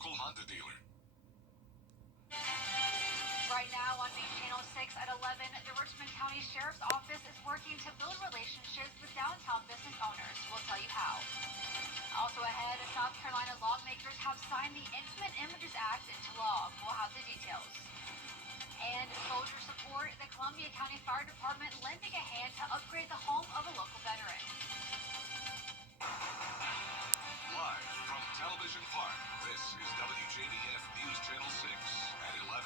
local Honda dealer. Right now on News Channel 6 at 11, the Richmond County Sheriff's Office is working to build relationships with downtown business owners. We'll tell you how. Also ahead, South Carolina lawmakers have signed the Intimate Images Act into law. We'll have the details. And soldier support, the Columbia County Fire Department lending a hand to upgrade the home of a local veteran. Live from Television Park, this is WJBF News Channel 6 at 11.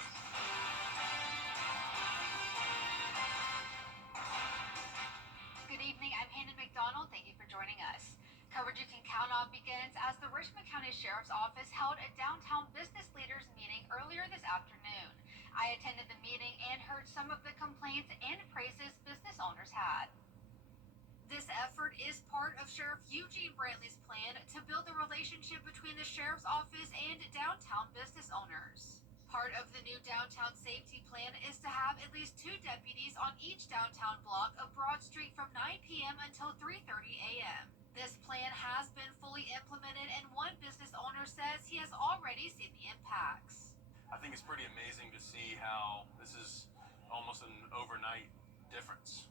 Good evening, I'm Hannah McDonald. Thank you for joining us. Coverage you can count on begins as the Richmond County Sheriff's Office held a downtown business leaders meeting earlier this afternoon. I attended the meeting and heard some of the complaints and praises business owners had. This effort is part of Sheriff Eugene Brantley's plan to build a relationship between the Sheriff's Office and downtown business owners. Part of the new downtown safety plan is to have at least 2 deputies on each downtown block of Broad Street from 9 p.m. until 3:30 a.m. This plan has been fully implemented, and one business owner says he has already seen the impacts. I think it's pretty amazing to see how this is almost an overnight difference.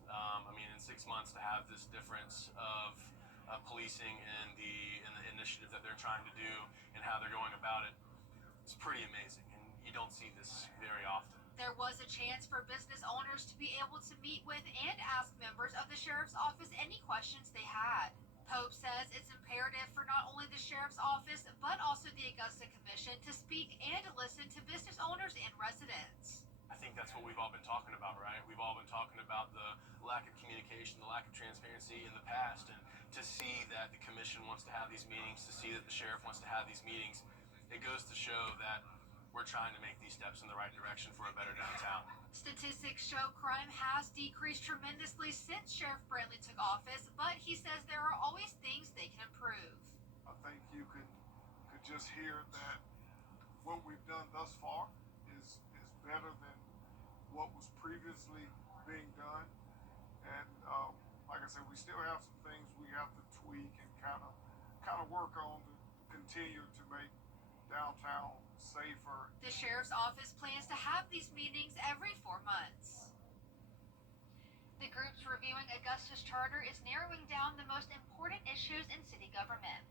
In 6 months to have this difference of policing and the initiative that they're trying to do and how they're going about it, it's pretty amazing, and you don't see this very often. There was a chance for business owners to be able to meet with and ask members of the Sheriff's Office any questions they had. Pope says it's imperative for not only the Sheriff's Office, but also the Augusta Commission to speak and listen to business owners and residents. I think that's what we've all been talking about, right? We've all been talking about the lack of communication, the lack of transparency in the past, and to see that the commission wants to have these meetings, to see that the sheriff wants to have these meetings, it goes to show that we're trying to make these steps in the right direction for a better downtown. Statistics show crime has decreased tremendously since Sheriff Brantley took office, but he says there are always things they can improve. I think you could just hear that what we've done thus far is better than what was previously being done. And like I said, we still have some things we have to tweak and kind of work on to continue to make downtown safer. The Sheriff's Office plans to have these meetings every 4 months. The groups reviewing Augusta's charter is narrowing down the most important issues in city government.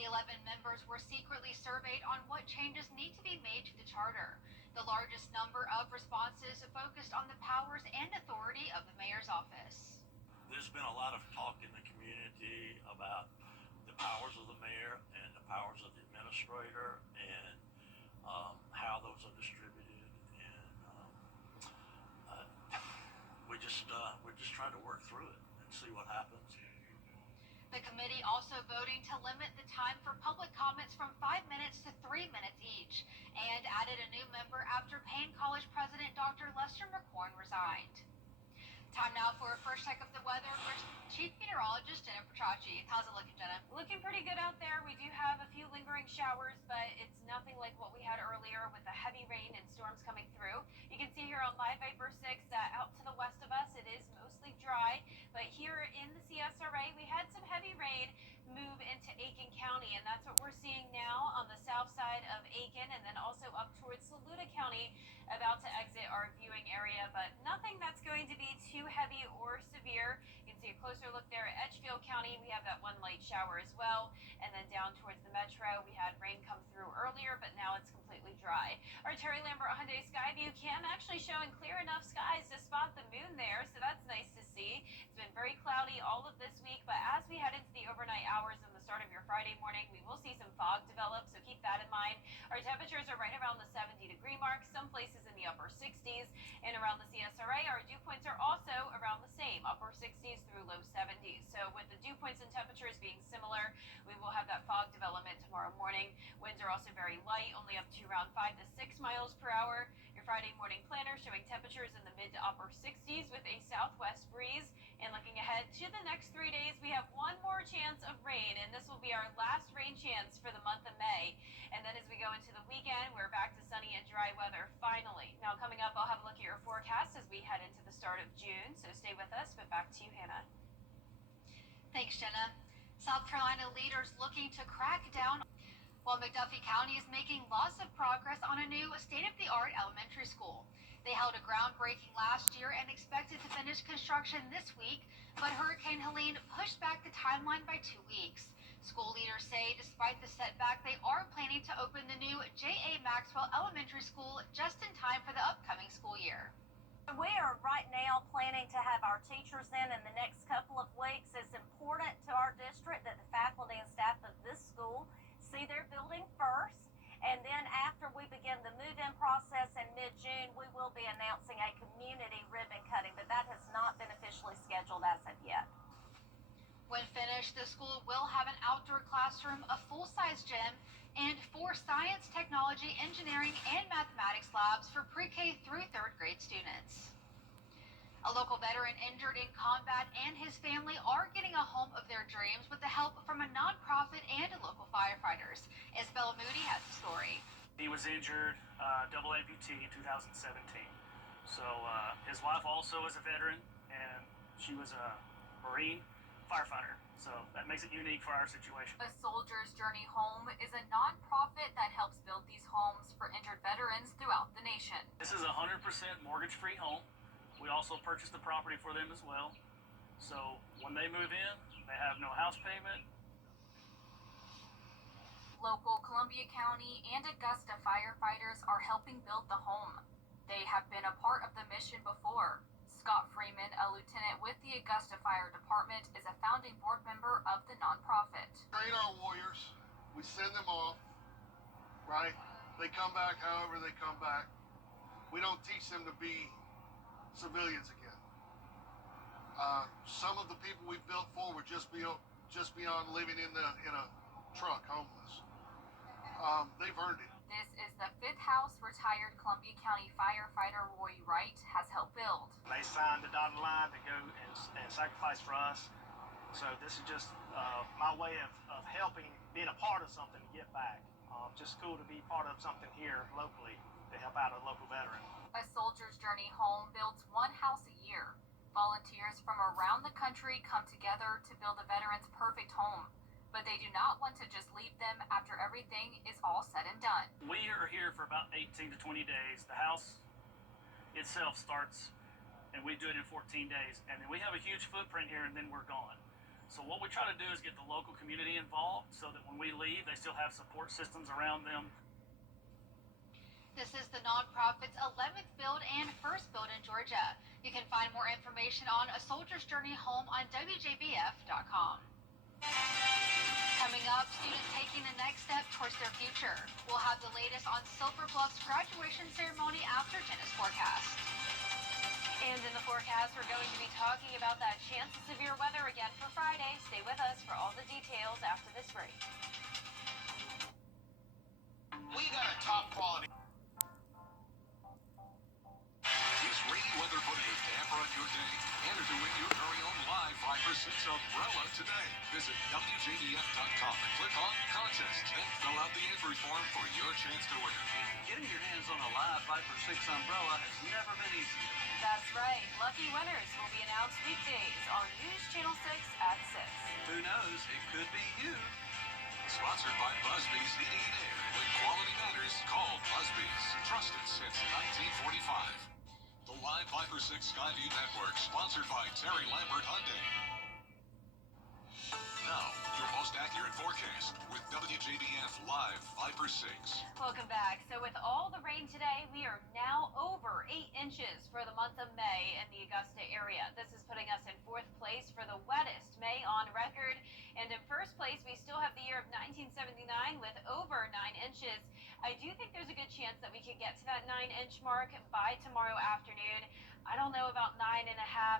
The 11 members were secretly surveyed on what changes need to be made to the charter. The largest number of responses focused on the powers and authority of the mayor's office. There's been a lot of talk in the community about the powers of the mayor and the powers of the administrator and how those are distributed, and we're just trying to work through it and see what happens. The committee also voting to limit the time for public comments from 5 minutes to 3 minutes each, and added a new member after Payne College President Dr. Lester McCorn resigned. Time now for a first check of the weather. Chief Meteorologist Jenna Petracci. How's it looking, Jenna? Looking pretty good out there. We do have a few lingering showers, but it's nothing like what we had earlier with the heavy rain and storms coming through. You can see here on Live Viper 6 that out to the west of us, it is mostly dry, but here in the CSRA, we had some heavy rain move into Aiken County, and that's what we're seeing now on the south side of Aiken, and then also up towards Saluda County, about to exit our viewing area, but nothing that's going to be too heavy or severe. You can see a closer look there at Edgefield County. We have that one light shower as well, and then down towards the metro, we had rain come through earlier, but now it's completely dry. Our Terry Lambert Hyundai Skyview cam actually showing clear enough skies to spot the moon there, so that's nice to see. It's been very cloudy all of this week, but as we head into the overnight hours and the start of your Friday morning, we will see some fog develop, so keep that in mind. Our temperatures are right around the 70-degree mark, some places in the upper 60s, and around the CSRA, our dew points are also around the same, upper 60s through low 70s. So with the dew points and temperatures being similar, we will have that fog development tomorrow morning. Winds are also very light, only up to around 5 to 6 miles per hour. Your Friday morning planner showing temperatures in the mid to upper 60s with a southwest breeze. And looking ahead to the next 3 days, we have one more chance of rain, and this will be our last rain chance for the month of May. And then as we go into the weekend, we're back to sunny and dry weather finally. Now coming up, I'll have a look at your forecast as we head into the start of June, so stay with us, but back to you, Hannah. Thanks, Jenna. South Carolina leaders looking to crack down. While McDuffie County is making lots of progress on a new state-of-the-art elementary school. They held a groundbreaking last year and expected to finish construction this week, but Hurricane Helene pushed back the timeline by 2 weeks. School leaders say despite the setback, they are planning to open the new J.A. Maxwell Elementary School just in time for the upcoming school year. We are right now planning to have our teachers in the next couple of weeks. It's important to our district that the faculty and staff of this school see their building first, and then after we begin the move-in process in mid-June, we will be announcing a community ribbon cutting, but that has not been officially scheduled as of yet. When finished, the school will have an outdoor classroom, a full-size gym, and 4 science, technology, engineering, and mathematics labs for pre-K through 3rd grade students. A local veteran injured in combat and his family are getting a home of their dreams with the help from a nonprofit and local firefighters. Isabella Moody has the story. He was injured, double amputee in 2017. So his wife also is a veteran, and she was a Marine firefighter, so that makes it unique for our situation. A Soldier's Journey Home is a nonprofit that helps build these homes for injured veterans throughout the nation. This is a 100% mortgage-free home. We also purchased the property for them as well. So when they move in, they have no house payment. Local Columbia County and Augusta firefighters are helping build the home. They have been a part of the mission before. Scott Freeman, a lieutenant with the Augusta Fire Department, is a founding board member of the nonprofit. Train our warriors. We send them off, right? They come back however they come back. We don't teach them to be civilians again. Some of the people we've built for were just beyond living in a truck, homeless. They've earned it. This is the 5th house retired Columbia County firefighter Roy Wright has helped build. They signed the dotted line to go and sacrifice for us. So this is just my way of helping, being a part of something to give back. Just cool to be part of something here locally to help out a local veteran. A Soldier's Journey Home builds 1 house a year. Volunteers from around the country come together to build a veteran's perfect home. But they do not want to just leave them after everything is all said and done. We are here for about 18 to 20 days. The house itself starts, and we do it in 14 days. And then we have a huge footprint here, and then we're gone. So what we try to do is get the local community involved so that when we leave, they still have support systems around them. This is the nonprofit's 11th build and first build in Georgia. You can find more information on A Soldier's Journey Home on WJBF.com. Coming up, students taking the next step towards their future. We'll have the latest on Silver Bluff's graduation ceremony after Jenna's forecast. And in the forecast, we're going to be talking about that chance of severe weather again for Friday. Stay with us for all the details after this break. We got a top quality. Is rainy weather putting a damper on your day? Enter to win your very own live 5 for 6 umbrella today. Visit WJBF.com and click on Contests and fill out the entry form for your chance to win. Getting your hands on a live 5 for 6 umbrella has never been easier. That's right. Lucky winners will be announced weekdays on News Channel 6 at 6. Who knows? It could be you. Sponsored by Busby's Heating and Air. When quality matters, call Busby's. Trusted since 1945. The Live 5 for 6 Skyview Network, sponsored by Terry Lambert Hyundai. Now, your most accurate forecast with WJBF Live 5 for 6. Welcome back. So with all the rain today, we are now over 8 inches for the month of May in the Augusta area. This is putting us in 4th place for the wettest May on record. And in 1st place, we still have the year of 1979 with over 9 inches. I do think there's a good chance that we could get to that 9-inch mark by tomorrow afternoon. I don't know about 9.5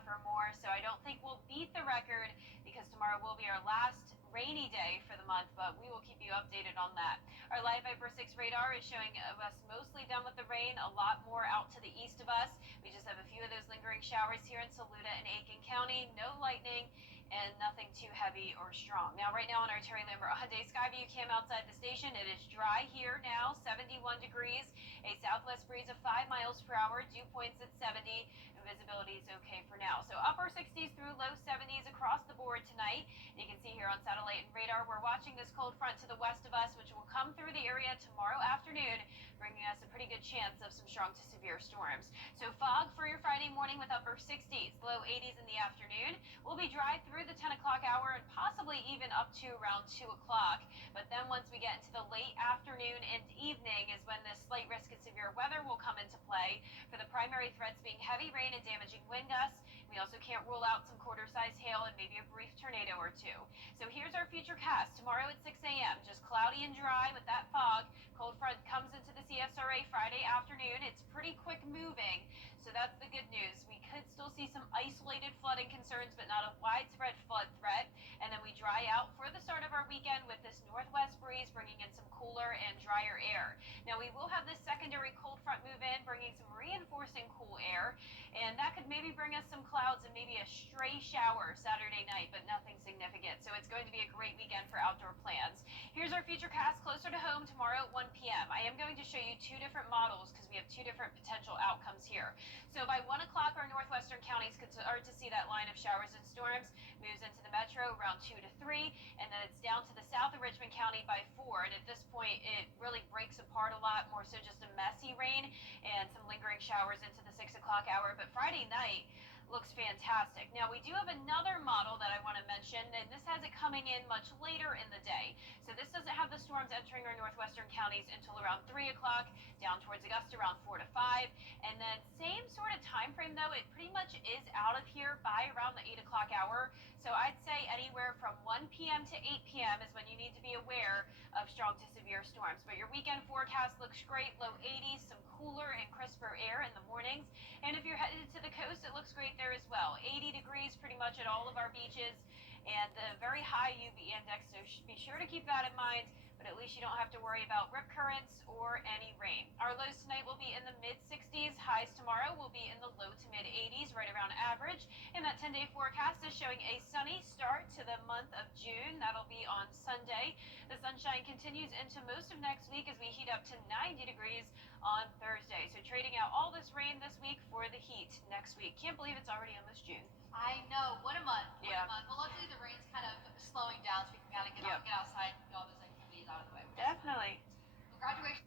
or more, so I don't think we'll beat the record because tomorrow will be our last rainy day for the month, but we will keep you updated on that. Our Live 5 for 6 radar is showing us mostly done with the rain, a lot more out to the east of us. We just have a few of those lingering showers here in Saluda and Aiken County, no lightning, and nothing too heavy or strong. Now, right now on our Terry Lambert Hyundai Skyview cam outside the station, it is dry here now, 71 degrees, a southwest breeze of 5 miles per hour, dew points at 70, and visibility is okay for now. So upper 60s through low 70s across the board tonight. You can see here on satellite and radar, we're watching this cold front to the west of us, which will come through the area tomorrow afternoon, bringing us a pretty good chance of some strong to severe storms. So fog for your Friday morning with upper 60s, low 80s in the afternoon. We'll be dry through the 10 o'clock hour and possibly even up to around 2 o'clock. But then once we get into the late afternoon and evening is when this slight risk of severe weather will come into play, for the primary threats being heavy rain and damaging wind gusts. We also can't rule out some quarter-size hail and maybe a brief tornado or two. So here's our future cast. Tomorrow at 6 a.m., just cloudy and dry with that fog. Cold front comes into the CSRA Friday afternoon. It's pretty quick moving, so that's the good news. We could still see some isolated flooding concerns, but not a widespread flood threat. And then we dry out for the start of our weekend with this northwest breeze bringing in some cooler and drier air. Now, we will have this secondary cold front move in, bringing some reinforcing cool air, and that could maybe bring us some clouds and maybe a stray shower Saturday night, but nothing significant. So it's going to be a great weekend for outdoor plans. Here's our future cast closer to home tomorrow at 1 p.m. I am going to show you two different models because we have two different potential outcomes here. So by 1 o'clock, our northwestern counties could start to see that line of showers and storms, moves into the metro around 2 to 3, and then it's down to the south of Richmond County by 4. And at this point, it really breaks apart a lot, more so just a messy rain and some lingering showers into the 6 o'clock hour. But Friday night looks fantastic. Now, we do have another model that I want to mention, and this has it coming in much later in the day. So this doesn't have the storms entering our northwestern counties until around 3 o'clock, down towards Augusta around 4 to 5. And then same sort of time frame, though, it pretty much is out of here by around the 8 o'clock hour. So I'd say anywhere from 1 p.m. to 8 p.m. is when you need to be aware of strong to severe storms. But your weekend forecast looks great, low 80s, some cooler and crisper air in the mornings. And if you're headed to the coast, it looks great there as well. 80 degrees pretty much at all of our beaches, and a very high UV index, so be sure to keep that in mind. But at least you don't have to worry about rip currents or any rain. Our lows tonight will be in the mid-60s. Highs tomorrow will be in the low to mid-80s, right around average. And that 10-day forecast is showing a sunny start to the month of June. That'll be on Sunday. The sunshine continues into most of next week as we heat up to 90 degrees on Thursday. So trading out all this rain this week for the heat next week. Can't believe it's already almost June. I know. What a month. What Yeah. a month. Well, luckily the rain's kind of slowing down, so we can kind of get outside and get all those activities out of the way. Definitely. Well, graduation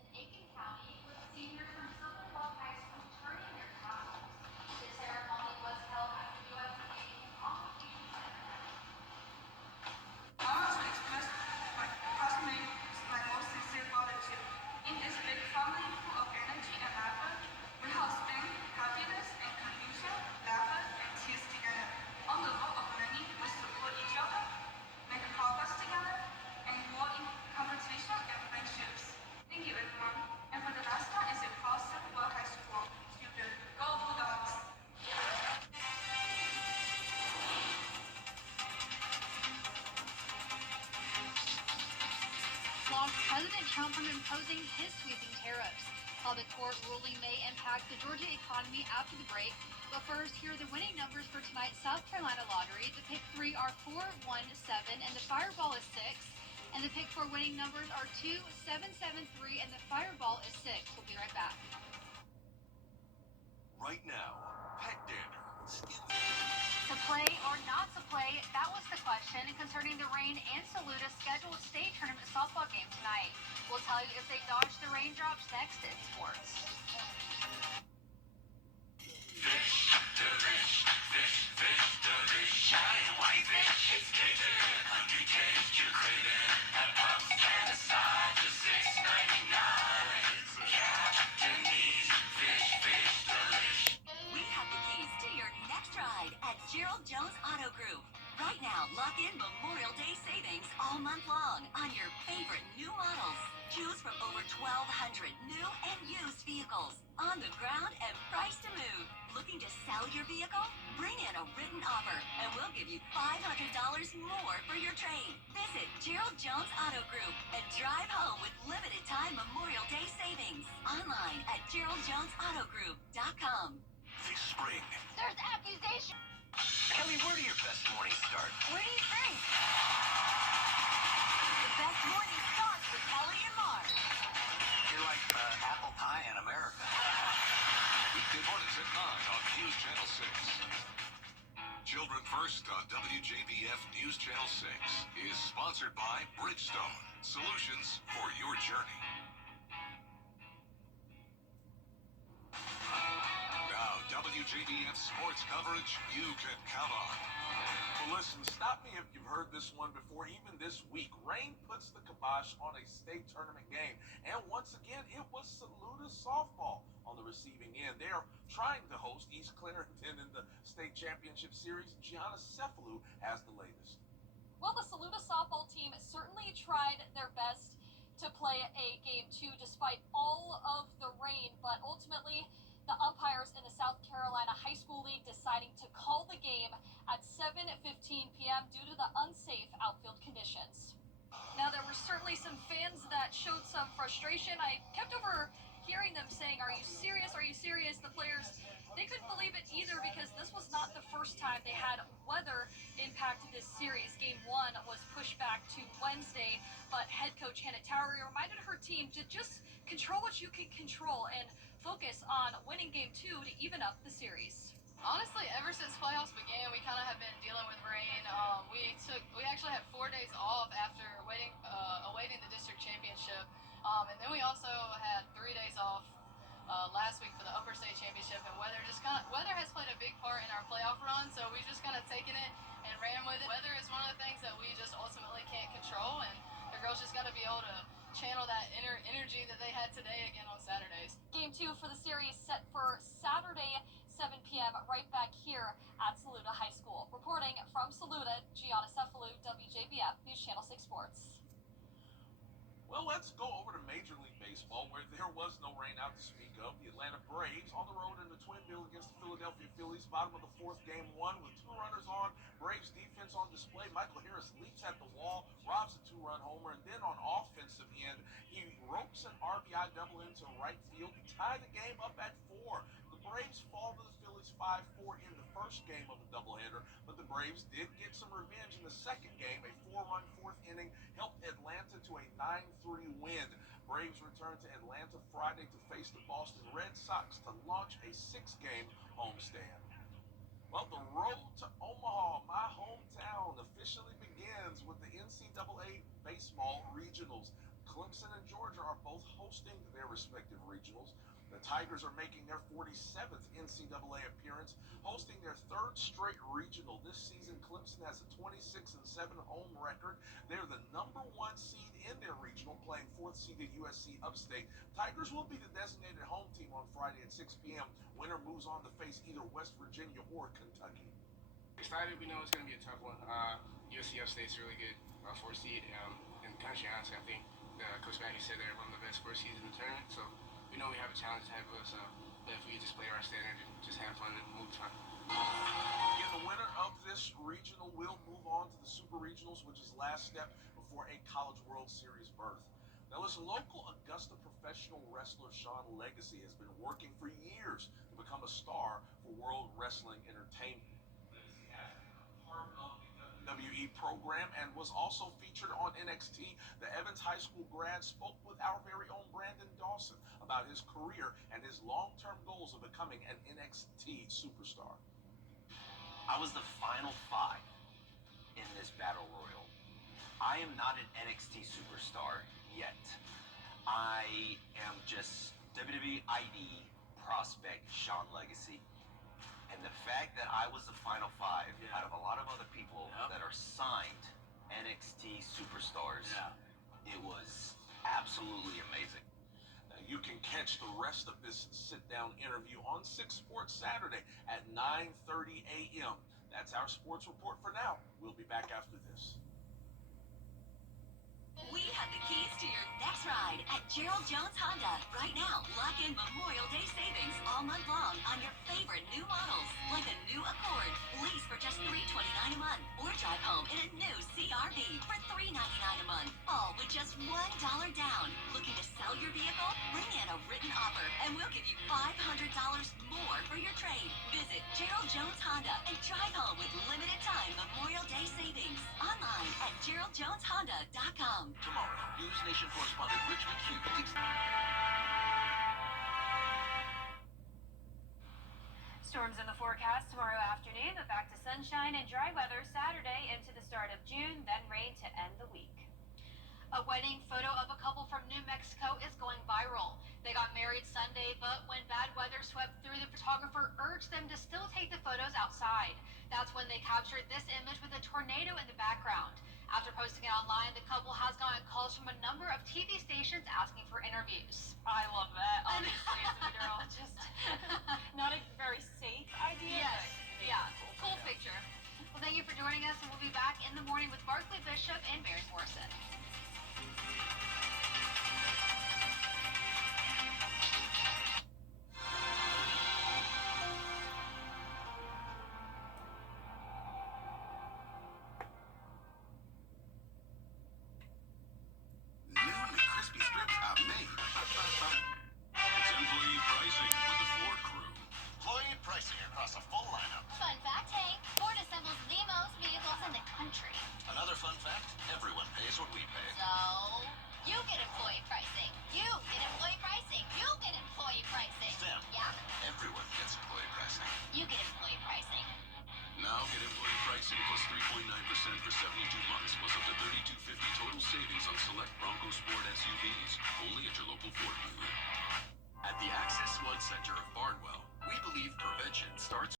in Aiken County with seniors from Silverwell High School turning their tassels. The ceremony was held at the USDA Convocation Center. I want to express my classmates my most sincere gratitude. In this big family full of energy and laughter, we have spent happiness and confusion, laughter and tears together. On the road of learning, we support each other, make progress together, and grow in competition and friendships. Thank you, everyone. And for the last time, is a proud Silverwell High School student. Go Bulldogs! Blocks President Trump from imposing his sweeping tariffs. How the court ruling may impact the Georgia economy after the break. But first, here are the winning numbers for tonight's South Carolina lottery. The pick 3 are 4, 1, 7, and the Fireball is 6. And the pick 4 winning numbers are 2, 7, 7, 3, and the Fireball is 6. We'll be right back. Right now, pet dander, skin. To play or not to play, that was the question concerning the rain and Saluda's scheduled state tournament softball game tonight. We'll tell you if they dodge the raindrops next in sports. We have the keys to your next ride at Gerald Jones Auto Group. Right now, lock in Memorial Day savings all month long on your favorite new models. Choose from over 1,200 new and used vehicles on the ground and price to move. Looking to sell your vehicle? Bring in a written offer and we'll give you $500 more for your trade. Visit Gerald Jones Auto Group and drive home with limited time Memorial Day savings. Online at GeraldJonesAutoGroup.com. This spring, There's accusations. Kelly, where do your best mornings start? Where do you think? The best morning starts with Kelly and Mars. You're like apple pie in America. Weekday mornings at 9 on News Channel 6. Children First on WJBF News Channel 6 is sponsored by Bridgestone, solutions for your journey. Now, WJBF sports coverage you can count on. Well, listen, stop me if you've heard this one before. Even this week, rain puts the kibosh on a state tournament game. And once again, it was Saluda softball on the receiving end. They are trying to host East Clarendon in the state championship series. Gianna Cephalou has the latest. Well, the Saluda softball team certainly tried their best to play a game 2 despite all of the rain, but ultimately the umpires in the South Carolina High School League deciding to call the game at 7:15 p.m. due to the unsafe outfield conditions. Now, there were certainly some fans that showed some frustration. I kept overhearing them saying, "Are you serious? Are you serious?" The players, they couldn't believe it either because this was not the first time they had weather impact this series. Game 1 was pushed back to Wednesday, but head coach Hannah Towery reminded her team to just control what you can control and focus on winning Game 2 to even up the series. Honestly, ever since playoffs began, we kind of have been dealing with rain. We actually had 4 days off after awaiting the district championship, and then we also had 3 days off last week for the upper state championship. And weather has played a big part in our playoff run, so we just kind of taken it and ran with it. Weather is one of the things that we just ultimately can't control, and the girls just got to be able to channel that energy that they had today again on Saturdays. Game 2 for the series set for Saturday, 7 p.m. right back here at Saluda High School. Reporting from Saluda, Gianna Cephalou, WJBF News Channel 6 Sports. Well, let's go over to Major League Baseball, where there was no rain out to speak of. The Atlanta Braves on the road in the twin bill against the Philadelphia Phillies, bottom of the 4th, game 1 with 2 runners on. Braves defense on display. Michael Harris leaps at the wall, robs a 2-run homer, and then on offensive end, he ropes an RBI double into right field to tie the game up at 4. The Braves fall to the Phillies 5-4 in the first game of the doubleheader, but the Braves did get some revenge in the second game. A 4-run 4th inning helped Atlanta to a 9-3 win. Braves return to Atlanta Friday to face the Boston Red Sox to launch a 6-game homestand. Well, the road to Omaha, my hometown, officially begins with the NCAA baseball regionals. Clemson and Georgia are both hosting their respective regionals. The Tigers are making their 47th NCAA appearance, hosting their 3rd straight regional. This season, Clemson has a 26-7 home record. They're the number 1 seed in their regional, playing 4th-seeded USC Upstate. Tigers will be the designated home team on Friday at 6 p.m. Winner moves on to face either West Virginia or Kentucky. Excited, we know it's going to be a tough one. USC Upstate's really good, 4th seed in the country, honestly. I think Coach Mackey said they're one of the best 4th seeds in the tournament, so we know we have a challenge ahead of us. But if we just play our standard and just have fun and move fun. Again, the winner of this regional will move on to the Super Regionals, which is last step before a College World Series berth. Now listen, local Augusta professional wrestler Sean Legacy has been working for years to become a star for World Wrestling Entertainment. Legacy has been part of the WWE program and was also featured on NXT. The Evans High School grad spoke with our very own Brandon Dawson about his career and his long-term goals of becoming an NXT superstar. I was the final 5 in this battle royal. I am not an NXT superstar yet. I am just WWE ID prospect Sean Legacy. And the fact that I was the final 5 out of a lot of other people that are signed NXT superstars, it was absolutely amazing. Now, you can catch the rest of this sit-down interview on 6 Sports Saturday at 9:30 a.m. That's our sports report for now. We'll be back after this. We have the keys to your next ride at Gerald Jones Honda. Right now, lock in Memorial Day savings all month long on your favorite new models, like a new Accord, lease for just $329 a month, or drive home in a new CRV for $399 a month, all with just $1 down. Looking to sell your vehicle? Bring in a written offer, and we'll give you $500 more for your trade. Visit Gerald Jones Honda and drive home with limited time Memorial Day savings. Online at GeraldJonesHonda.com. Tomorrow, News Nation correspondent Rich McHugh digs. Storms in the forecast tomorrow afternoon, but back to sunshine and dry weather Saturday into the start of June, then rain to end the week. A wedding photo of a couple from New Mexico is going viral. They got married Sunday, but when bad weather swept through, the photographer urged them to still take the photos outside. That's when they captured this image with a tornado in the background. After posting it online, the couple has gotten calls from a number of TV stations asking for interviews. I love that. Obviously, as a girl, just not a very safe idea. Yes, yeah, cool picture. Well, thank you for joining us, and we'll be back in the morning with Barkley Bishop and Mary Morrison. For 72 months, plus up to $32.50 total savings on select Bronco Sport SUVs. Only at your local Ford dealer. At the Access One Center of Barnwell, we believe prevention starts